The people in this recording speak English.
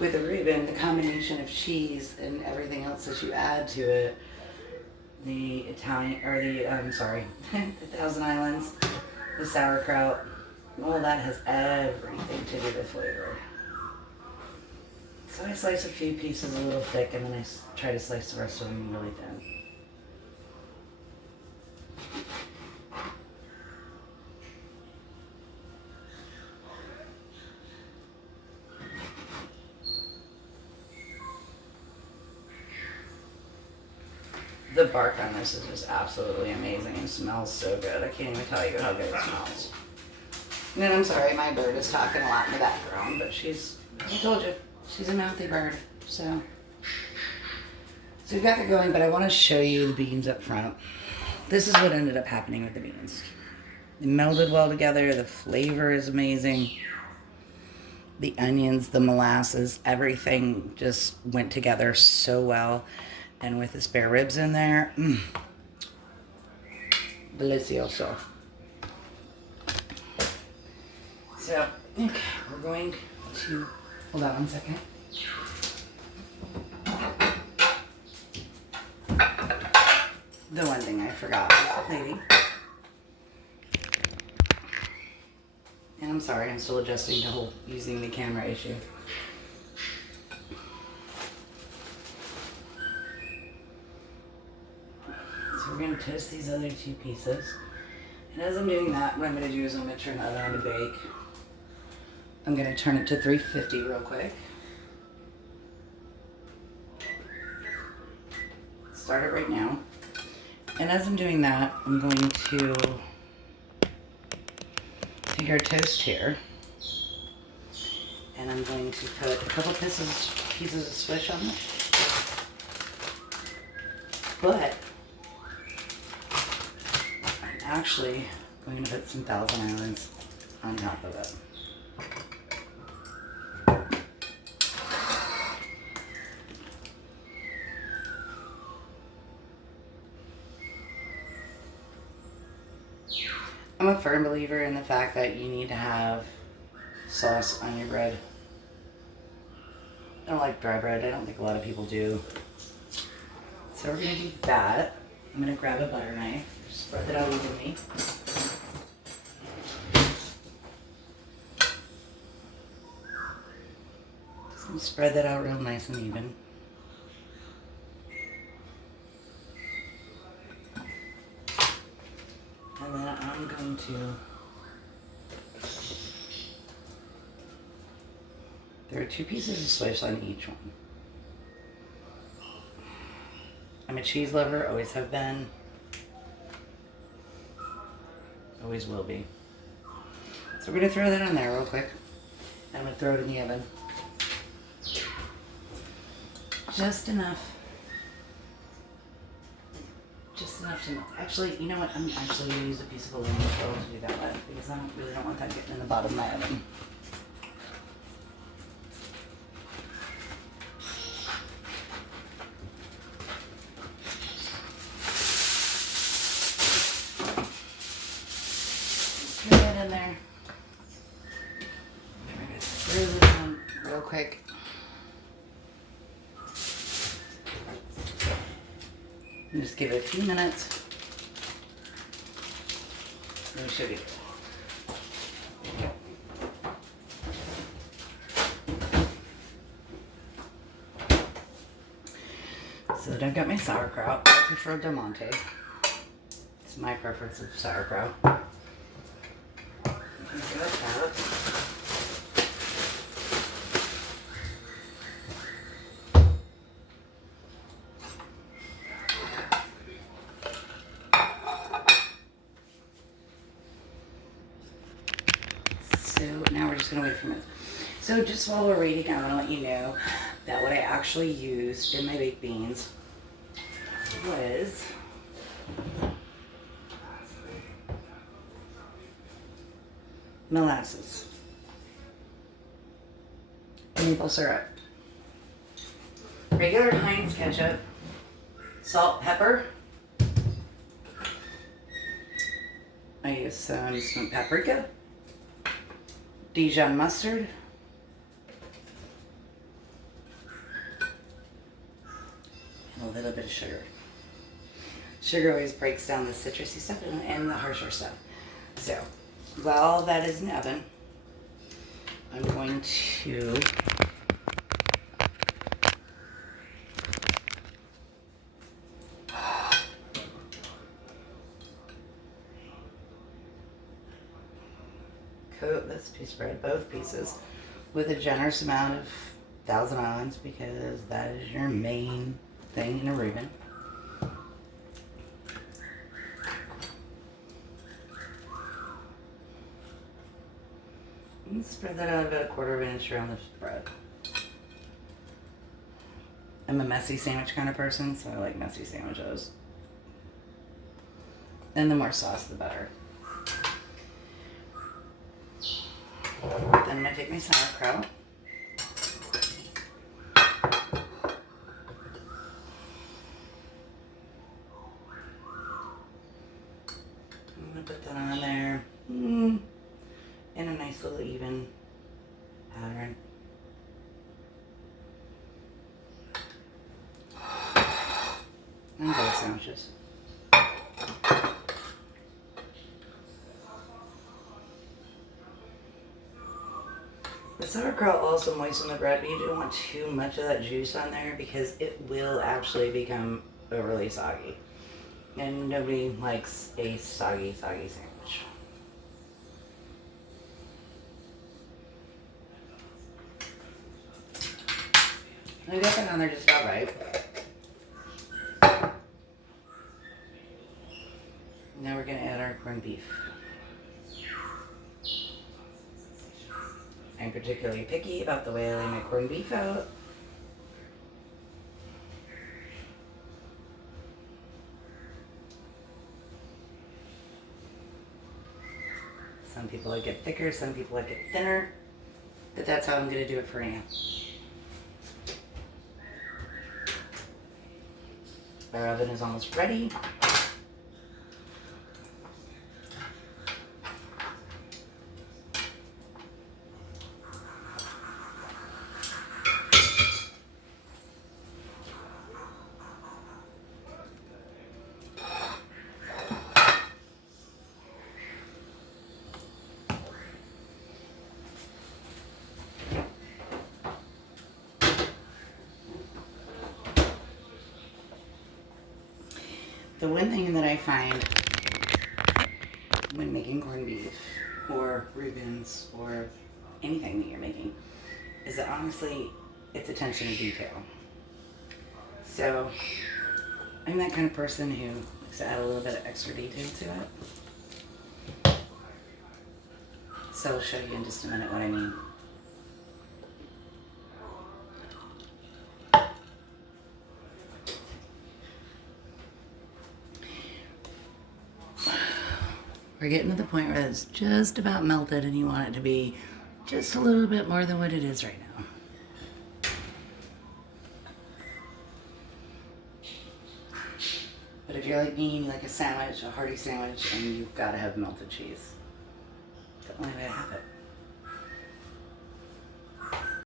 with a Reuben, the combination of cheese and everything else that you add to it, the Italian, or the, I'm sorry, the Thousand Islands, the sauerkraut, all that has everything to do with flavor. So I slice a few pieces a little thick, and then I try to slice the rest of them really thin. The bark on this is just absolutely amazing and smells so good. I can't even tell you how good it smells. And then I'm sorry, my bird is talking a lot in the background, but I told you, she's a mouthy bird. So we've got that going, but I want to show you the beans up front. This is what ended up happening with the beans. They melded well together. The flavor is amazing. The onions, the molasses, everything just went together so well. And with the spare ribs in there, delicioso. So, okay, we're going to, hold on one second. The one thing I forgot was the plating. And I'm sorry, I'm still adjusting the whole using the camera issue. So we're going to toast these other two pieces. And as I'm doing that, what I'm going to do is I'm going to turn the oven on to bake. I'm going to turn it to 350 real quick. Start it right now. And as I'm doing that, I'm going to take our toast here. And I'm going to put a couple pieces of Swiss on it. But I'm actually going to put some Thousand Islands on top of it. I'm a firm believer in the fact that you need to have sauce on your bread. I don't like dry bread. I don't think a lot of people do. So we're going to do that. I'm going to grab a butter knife, spread it out evenly. Just going to spread that out real nice and even. And then I'm going to there are two pieces of Swiss on each one. I'm a cheese lover, always have been. Always will be. So we're going to throw that on there real quick. And I'm going to throw it in the oven. Just enough. Just enough to melt. Actually, you know what? I'm actually going to use a piece of aluminum foil to do that with because I really don't want that getting in the bottom of my oven. Put that in there. We're going to throw this on real quick. And just give it a few minutes. Let me show you. So that I've got my sauerkraut. I prefer Del Monte. It's my preference of sauerkraut. So now we're just going to wait for a minute. So just while we're waiting, I want to let you know that what I actually used in my baked beans was molasses, maple syrup, regular Heinz ketchup, salt, pepper. I use some paprika, Dijon mustard, little bit of sugar. Sugar always breaks down the citrusy stuff and the harsher stuff. So, while that is in the oven, I'm going to coat this piece of bread, both pieces, with a generous amount of Thousand Islands because that is your main thing in a Reuben. And spread that out about a quarter of an inch around this bread. I'm a messy sandwich kind of person, so I like messy sandwiches. And the more sauce, the better. Then I'm going to take my sauerkraut. I'm going to put that on there in a nice little even pattern. And both sandwiches. The sauerkraut also moistens the bread, but you don't want too much of that juice on there because it will actually become overly soggy. And nobody likes a soggy sandwich. I got that on there just about right. Now we're going to add our corned beef. I'm particularly picky about the way I lay my corned beef out. Some people like it thicker, some people like it thinner, but that's how I'm going to do it for now. Our oven is almost ready. The one thing that I find when making corned beef or Reubens or anything that you're making is that honestly it's attention to detail. So I'm that kind of person who likes to add a little bit of extra detail to it. So I'll show you in just a minute what I mean. We're getting to the point where it's just about melted and you want it to be just a little bit more than what it is right now. But if you're like me and you like a sandwich, a hearty sandwich, and you've got to have melted cheese. It's the only way to have it.